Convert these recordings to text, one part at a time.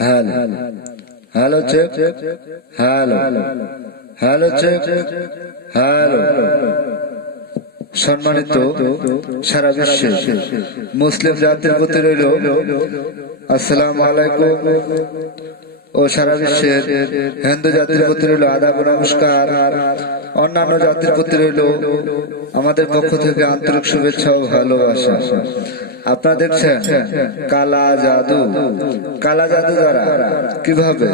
Hello hello check hello hello check hello. সম্মানিত সারা বিশ্বে মুসলিম জাতির প্রতি রইল আসসালামু আলাইকুম ও সারা বিশ্বের হিন্দু জাতির প্রতি রইল আদাব নমস্কার। অন্যান্য জাতির প্রতি রইল আমাদের পক্ষ থেকে আন্তরিক শুভেচ্ছা ও ভালোবাসা। আপনারা দেখছেন কালা জাদু। কালা জাদু দ্বারা কিভাবে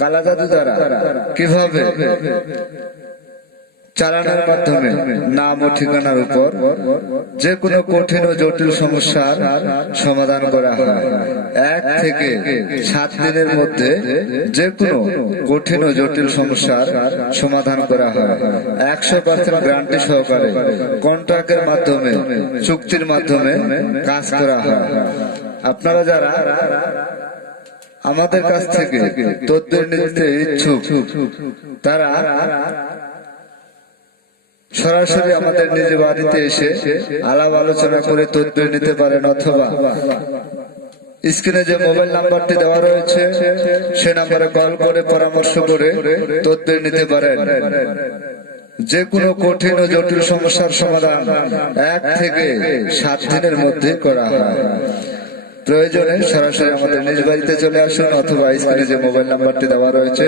কালা জাদু দ্বারা কিভাবে চালানোর মাধ্যমে নাম ও ঠিকানার উপর যে কোনো কঠিন ও জটিল সমস্যার সমাধান করা হয়। 1 থেকে 7 দিনের মধ্যে যে কোনো কঠিন ও জটিল সমস্যার সমাধান করা হয়। 100% গ্যারান্টি সহকারে কন্ট্রাক্টের মাধ্যমে চুক্তির মাধ্যমে কাজ করা হয়। আপনারা যারা আমাদের কাছ থেকে তদবির নিতে ইচ্ছুক তারা সরাসরি আমাদের নিজ বাড়িতে এসে আলাপ আলোচনা করে তদবির নিতে পারেন, অথবা স্ক্রিনে যে মোবাইল নাম্বারটি দেওয়া রয়েছে সে নাম্বারে কল করে পরামর্শ করে তদবির নিতে পারেন। যে কোনো কঠিন ও জটিল সমস্যার সমাধান 1 থেকে 7 দিনের মধ্যে করা হয়। প্রয়োজনে সরাসরি আমাদের নিজ বাড়িতে চলে আসুন, অথবা স্ক্রিনে যে মোবাইল নাম্বারটি দেওয়া রয়েছে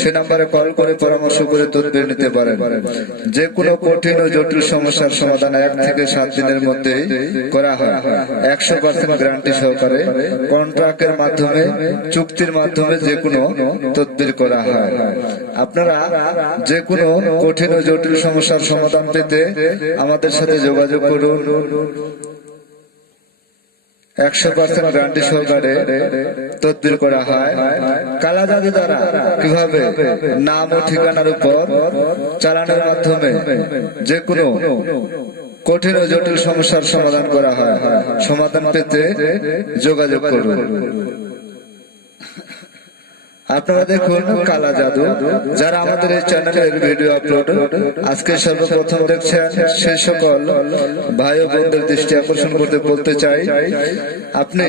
সে নাম্বারে কল করে পরামর্শ করে তদবির নিতে পারেন। যে কোনো কঠিন ও জটিল সমস্যার সমাধান 1 থেকে 7 দিনের মধ্যে করা হয়। 100% গ্যারান্টি সহকারে কন্ট্রাক্টের মাধ্যমে চুক্তির মাধ্যমে যে কোনো তদবির করা হয়। আপনারা যে কোনো কঠিন ও জটিল সমস্যার সমাধান পেতে আমাদের সাথে যোগাযোগ করুন। 100% গ্যারান্টি সহকারে তদবির করা হয়। কালা জাদু দ্বারা কিভাবে নাম ও ঠিকানার উপর চালানোর মাধ্যমে যে কোনো কঠিন ও জটিল সমস্যার সমাধান করা হয়। সমাধান পেতে যোগাযোগ করুন। আপনারা দেখুন কালা জাদু। যারা আমাদের এই চ্যানেলের ভিডিও আপলোড আজকে সর্বপ্রথম দেখছেন সেই সকল ভাই ও বোনদের দৃষ্টি আকর্ষণ করতে বলতে চাই, আপনি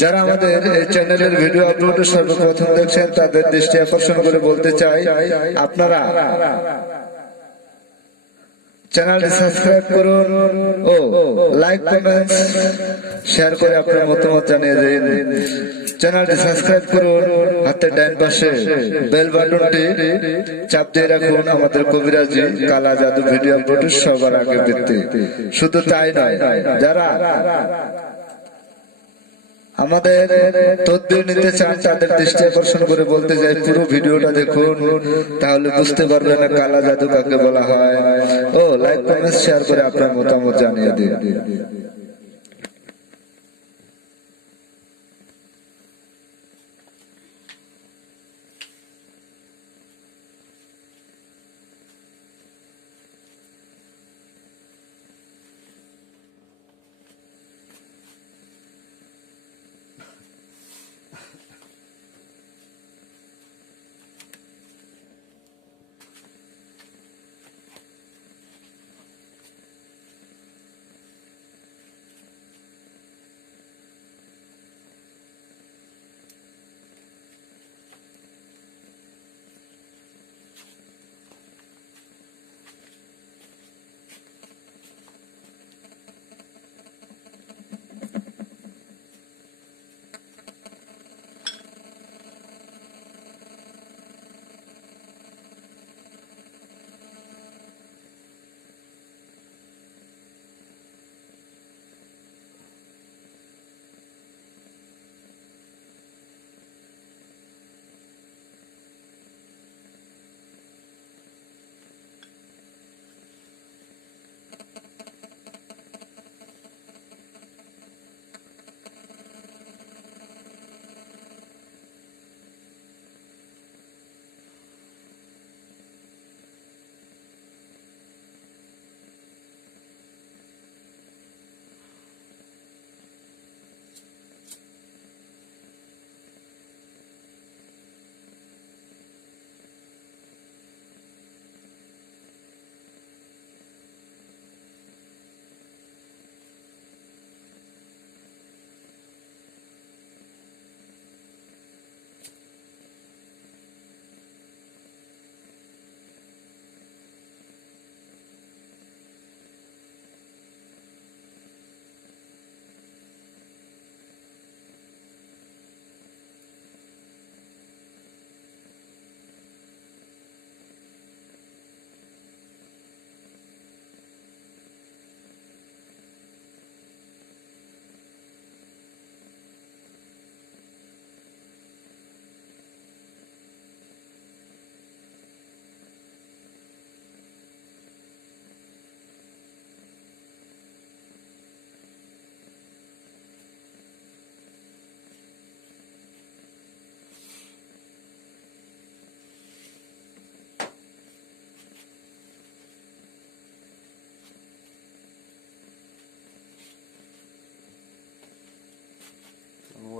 যারা আমাদের এই চ্যানেলের ভিডিও আপলোড সর্বপ্রথম দেখছেন তাদের দৃষ্টি আকর্ষণ করে বলতে চাই, আপনারা চ্যানেলটি সাবস্ক্রাইব করুন ও লাইক কমেন্ট শেয়ার করে আপনার মতামত জানিয়ে দিন। চ্যানেলটি সাবস্ক্রাইব করুন, হাতের ডান পাশে বেল বাটনটি চাপ দিয়ে রাখুন আমাদের কবিরাজি কালা জাদু ভিডিও আপলোড সবার আগে পেতে। শুধু তাই নয়, যারা আমাদের তদবির নিতে চান তাদের দৃষ্টি আকর্ষণ করে বলতে চাই, পুরো ভিডিওটা দেখুন, তাহলে বুঝতে পারবেন না কালা জাদু কাকে বলা হয়। ও লাইক কমেন্ট শেয়ার করে আপনার মতামত জানিয়ে দিন।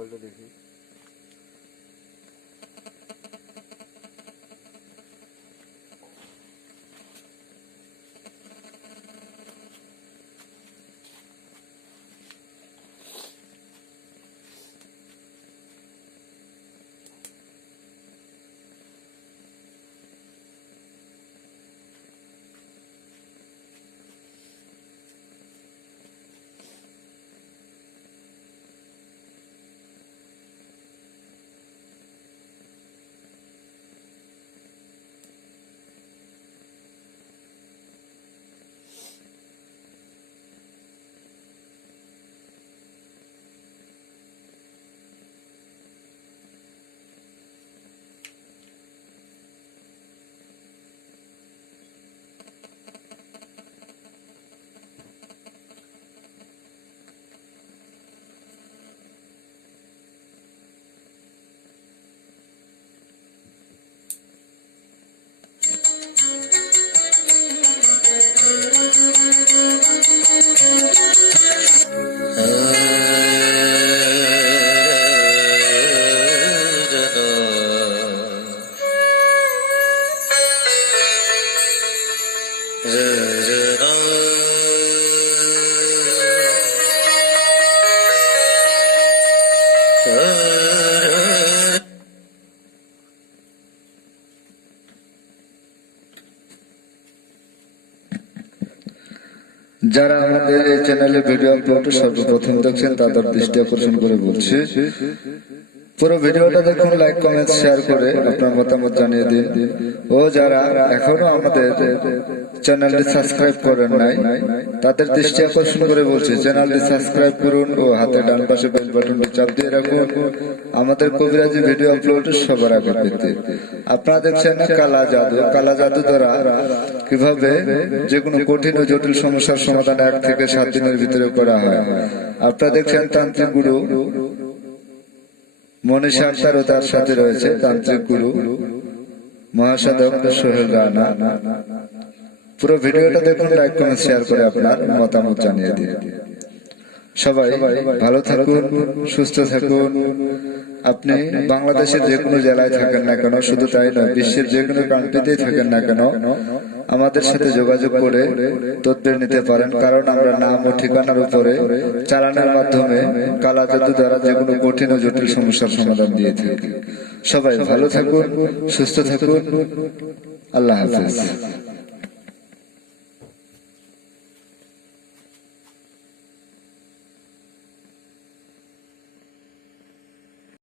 মোবাইলটা দেখি। যারা আমাদের এই চ্যানেলে ভিডিও আপলোড সর্বপ্রথম দেখছেন তাদের দৃষ্টি আকর্ষণ করে বলছি, পুরো ভিডিওটা দেখুন, লাইক কমেন্ট শেয়ার করে আপনার মতামত জানিয়ে দিন। ও যারা এখনো আমাদের চ্যানেলটি সাবস্ক্রাইব করেন নাই তাদের দৃষ্টি আকর্ষণ করে বলছি, চ্যানেলটি সাবস্ক্রাইব করুন ও হাতে ডান পাশে বেল বাটনটি চাপ দিয়ে রাখুন আমাদের কবিরাজি ভিডিও আপলোড সবার আগে পেতে। আপনারা দেখছেন কালা জাদু। কালা জাদু দ্বারা কিভাবে যে কোনো কঠিন ও জটিল সমস্যার সমাধান 1 থেকে 7 দিনের ভিতরে করা হয়। আপনারা দেখছেন তান্ত্রিক গুরু মনীষা আক্তার ও তার সাথে রয়েছে তান্ত্রিক গুরু মহাসাধক সোহেল রানা। পুরো ভিডিওটা দেখুন, লাইক কমেন্ট শেয়ার করে আপনার মতামত জানিয়ে দিন। সবাই ভালো থাকুন, সুস্থ থাকুন। আপনি বাংলাদেশের যে কোনো জেলায় থাকেন না কেন, শুধু তাই নয়, বিশ্বের যে কোনো কান্ট্রিতেই থাকেন না কেন, আমাদের সাথে যোগাযোগ করে তদবির নিতে পারেন। কারণ আমরা নাম ও ঠিকানার উপরে চালানোর মাধ্যমে কালা জাদু দ্বারা যে কোনো কঠিন ও জটিল সমস্যার সমাধান দিয়ে থাকি। সবাই ভালো থাকুন, সুস্থ থাকুন। আল্লাহ হাফেজ।